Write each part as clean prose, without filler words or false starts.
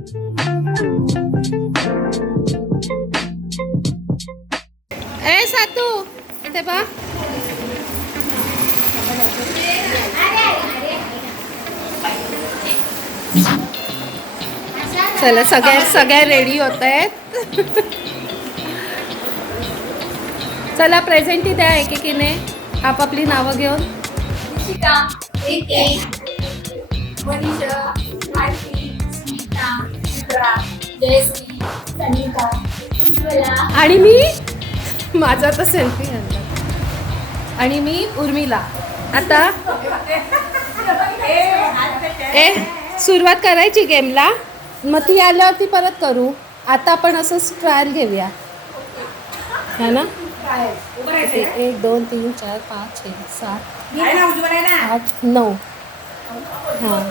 ए सातू इथे बघ. चला सगळ्या रेडी होत आहेत. चला प्रेझेंटी द्या एकेकीने आपापली नावं घेऊन. आणि मी माझा तर सेल्फी घालतात. आणि मी उर्मिला. आता सुरुवात करायची गेमला. मग ती आल्यावरती परत करू. आता आपण असंच ट्रायल घेऊया है ना. 1 2 3 4 5 6 7 8 9. हां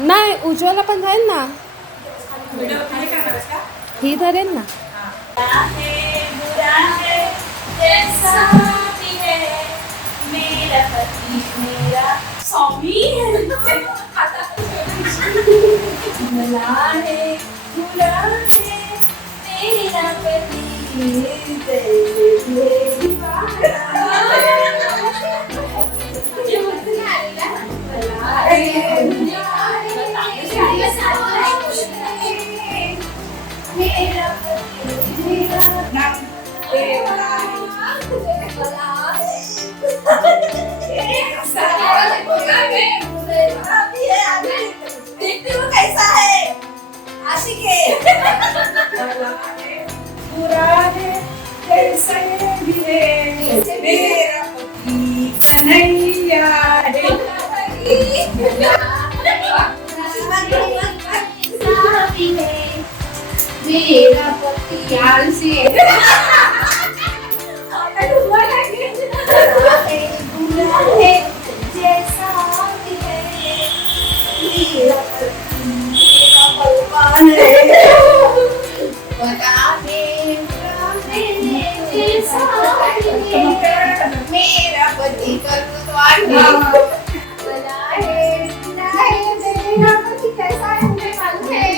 नाही उज्ज्वला पण जाईल ना. ही धरेल ना. मेरा पति आलसी जैसा मेरा पति कैसा है मुझे मालूम है.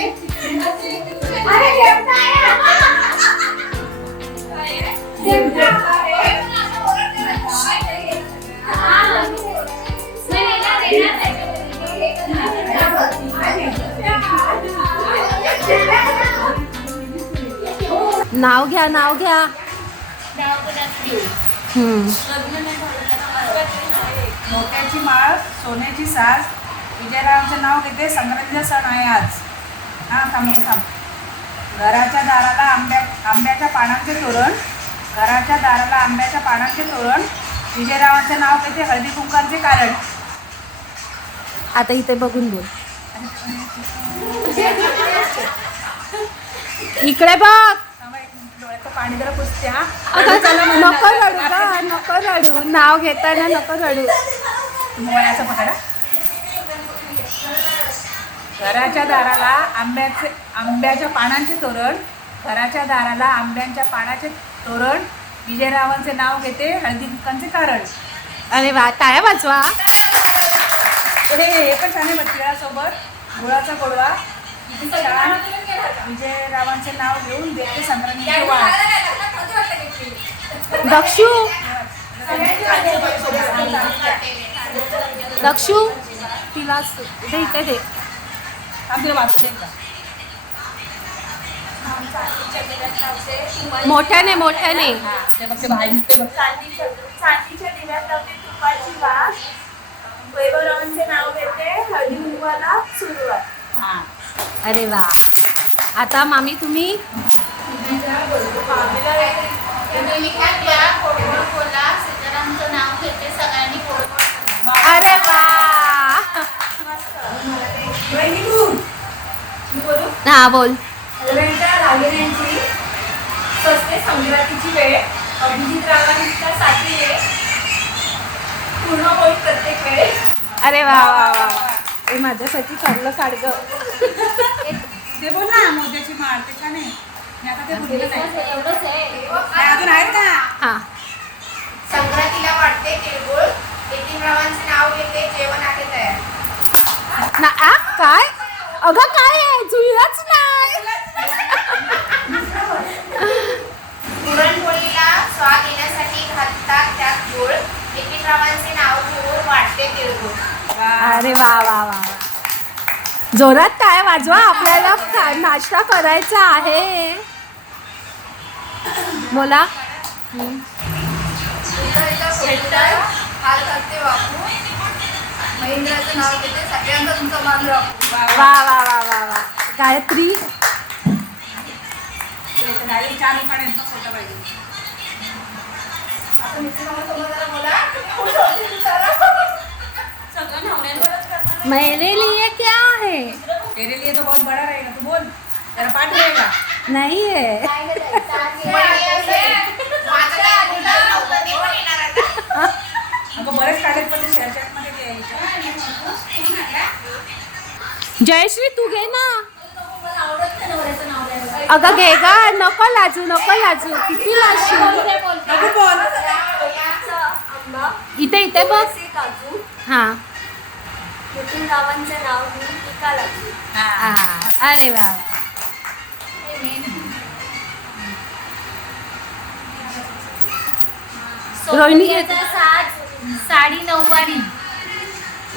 नाव घ्या मोत्याची माळ सोन्याची साज विजयरावांचं नाव घेते. संक्रांतीचा सण आहे आज. थांब. घराच्या दाराला आंब्याच्या पानांचे तोरण. घराच्या दाराला आंब्याच्या पानांचे तोरण. विजयरावांचं नाव घेते. हळदी कुंकांचे कारण. आता इथे बघून बोल. इकडे बघ. डोळ्याचं पाणी जरा पुसत्या. नको रडू. नाव घेताना नको रडू. मोळ्याचं पकडा. घराच्या दाराला आंब्याच्या पानांचे तोरण. घराच्या दाराला आंब्यांच्या पानाचे तोरण. विजयरावांचे नाव घेते. हळदी कुंकांचे कारण. अरे वा टाळ्या वाजवा. हे पण छान आहे. बत्तीळासोबत गुळाचा गोडवा. किती छान. विजयरावांचे नाव घेऊन देते संक्रांतीची वाट. दक्षू तिला इथे दे. मोठ्याने चांदीच्या दिव्यात लावते तुपाची वास. वैभवरावांचे नाव घेते. हळदी कुंकवाला सुरुवात. अरे वा. आता मामी तुम्ही अरे वा. हा बोल. दागिन्यांची सस्ते संक्रांतीची वेळ. अभिजित रावांसाठी वेळ पूर्ण होईल प्रत्येक वेळ. अरे वा वा वा. हे माझ्यासाठी चांगलं काढ ग. ते बोल ना. मोत्याची माळ ते का नाही. आता ते बोलले नाही. अजून आहेत का. हा. संक्रांतीला वाटते तिळगुळ. नितीन रावांचे नाव घेते. जेवण आहे तयार. काय अगं काय आहे जुळलंच नाही. पुरणपोळीला स्वाद येण्यासाठी घालतात त्यात गूळ. एकमेकांचे नाव घेऊन वाटते तिळगुळ. अरे वा वा वा वा. जोरात काय वाजवा, आपल्याला नाश्ता करायचा आहे. बोला. हाल करते बापू. महेंद्राचं नाव घेते सगळ्यांचा तुमचा मान राखू. वा वा वा वा वा. गायत्री. छान उखाण्यांचा फोटो पाहिजे. आता मित्रांसोबत जरा बोला. सगळं नवऱ्यांवरच करणार. मेरे लिए क्या है? तेरे लिए तो बहुत बड़ा रहेगा. तू बोल जरा पाठ रहेगा. नहीं है. अगं बरेच कागदपत्र शेअरचॅटमध्ये द्यायचे. जयश्री तू घे ना. अगं घे गा, नको लाजू नको लाजू. किती लाजशील. नको बोल. इथे इथे बघ. हा गावांचं नाव घेऊन टीका लागली. अरे वा वा. रोहिणी घेत. सोन्याचा साज साडी नऊवारी.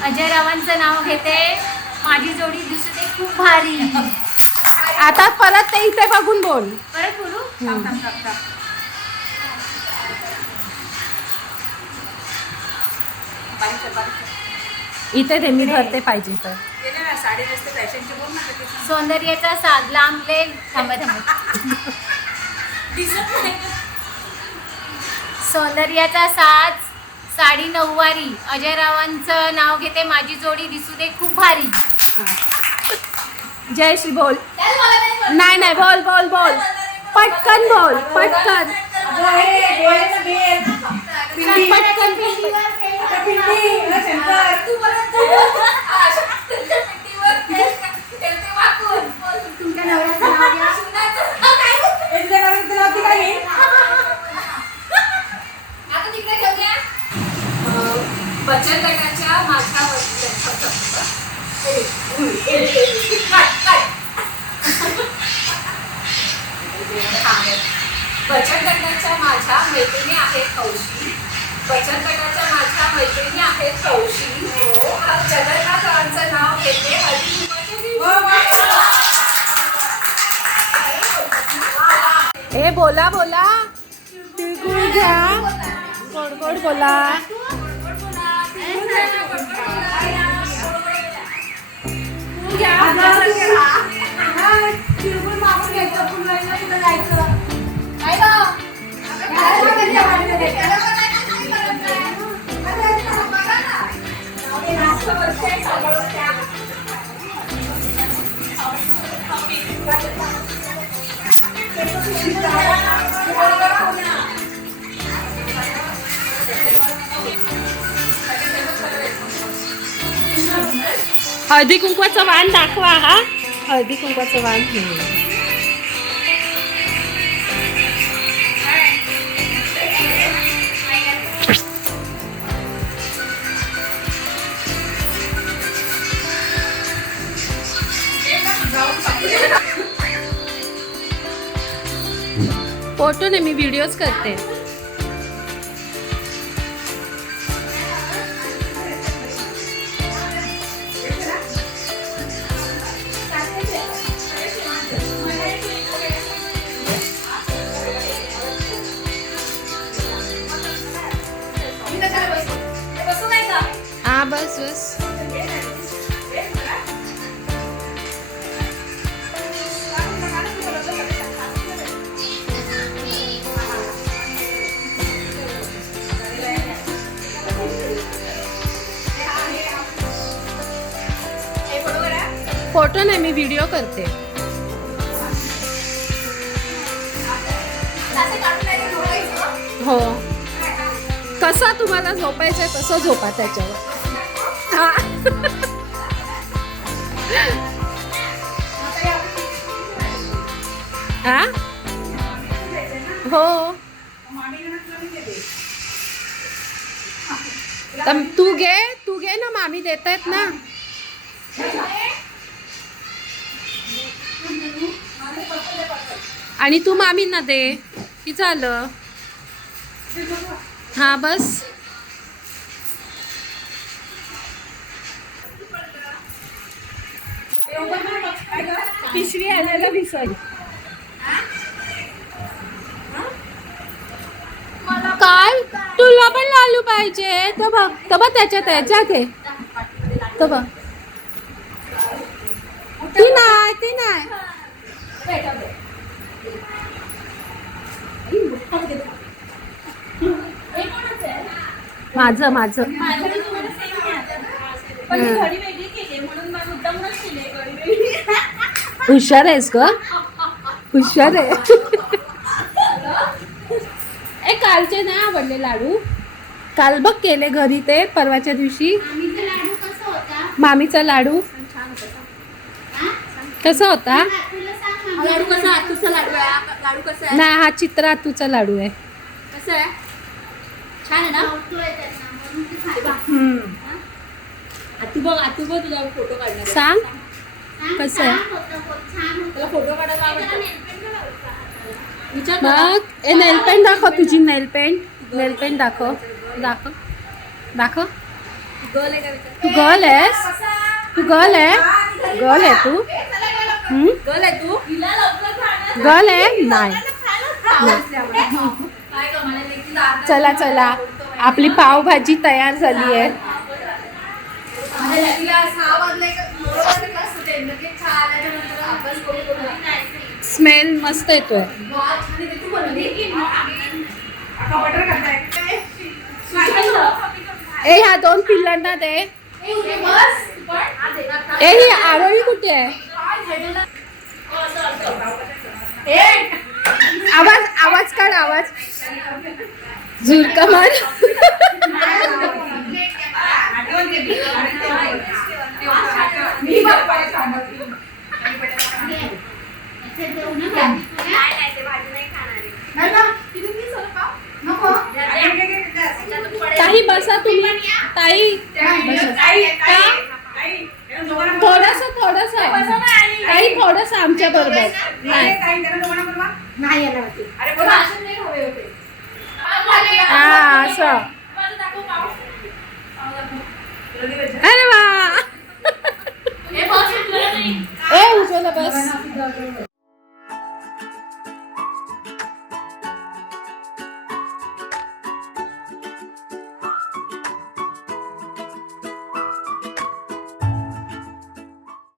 अजय रावांचं नाव घेते माझी जोडी दिसते खूप भारी. आता परत ते इथे बघून बोल. परत बोलू. थांब, थांब, थांब, थांब. बारीक कर, बारीक कर. इथे ते मी धरते पाहिजे तर. गेले ना साडी नेसते फॅशनची बोल ना कधी. सौंदर्याचा साज लांबले. थांबा थांबा. दिसत नाही. सौंदर्याचा साज साडी नऊवारी. अजय रावांचं नाव घेते माझी जोडी दिसू दे खूप भारी. जयश्री बोल. नाही नाही बोल बोल बोल. पटकन बोल पटकन. पटकन बचत गटाच्या माझ्या बचत गटाच्या माझ्या मैत्रिणी आहेत कौशी. बचत गटाच्या माझ्या मैत्रिणी आहेत कौशी. जगन्नाथांचं नाव घेते ए बोला बोला. तिळगुळ घ्या. गोड गोड बोला. हळदी कुंकवाचं वाण दाखवा. हा हळदी कुंकवाचं वाण. फोटो नाही, मी व्हिडिओज करते. हा बस बस. फोटो नाही, मी व्हिडिओ करते. हो. कसं तुम्हाला झोपायचंय तसं झोपा त्याच्यावर. हा. हा? हो. तर तू घे ना, मामी देत आहेत ना. आणि तू मामींना दे की झालं. हा बस. पिशवी आणायला विसर. काय तुला पण लालू पाहिजे तर बघ त्याच्यात आहे. जा घे तर बघ. ती नाही. माझं हुशार आहेस ग. हुशार आहे. कालचे नाही आवडले लाडू. काल बघ केले घरी ते परवाच्या दिवशी. मामीचा लाडू कसा होता. लाडू कसा आतूचा लाडू आहे. लाडू कसा आहे. नाही हा चित्र आतूचा लाडू आहे. कसं आहे. छान आहे ना. आतू बघ तुझा फोटो काढणार. सांग कसं आहे. तुला फोटो काढायला आवडतं. विचार बघ नेल पेंट दाखव. तुझी नेल पेंट दाखव. गर्ल आहे का विचार. तू गर्ल आहेस. गर्ल आहे तू. गर्ल आहे तू. गर्ल आहे नाही. चला आपली पावभाजी तयार झाली आहे. स्मेल मस्त येतोय. ह्या 2 पिल्लांना दे. ही आरोळी कुठे आहे. आवाज काढ. झुरका मार. ताई बसा तुम्ही. ताई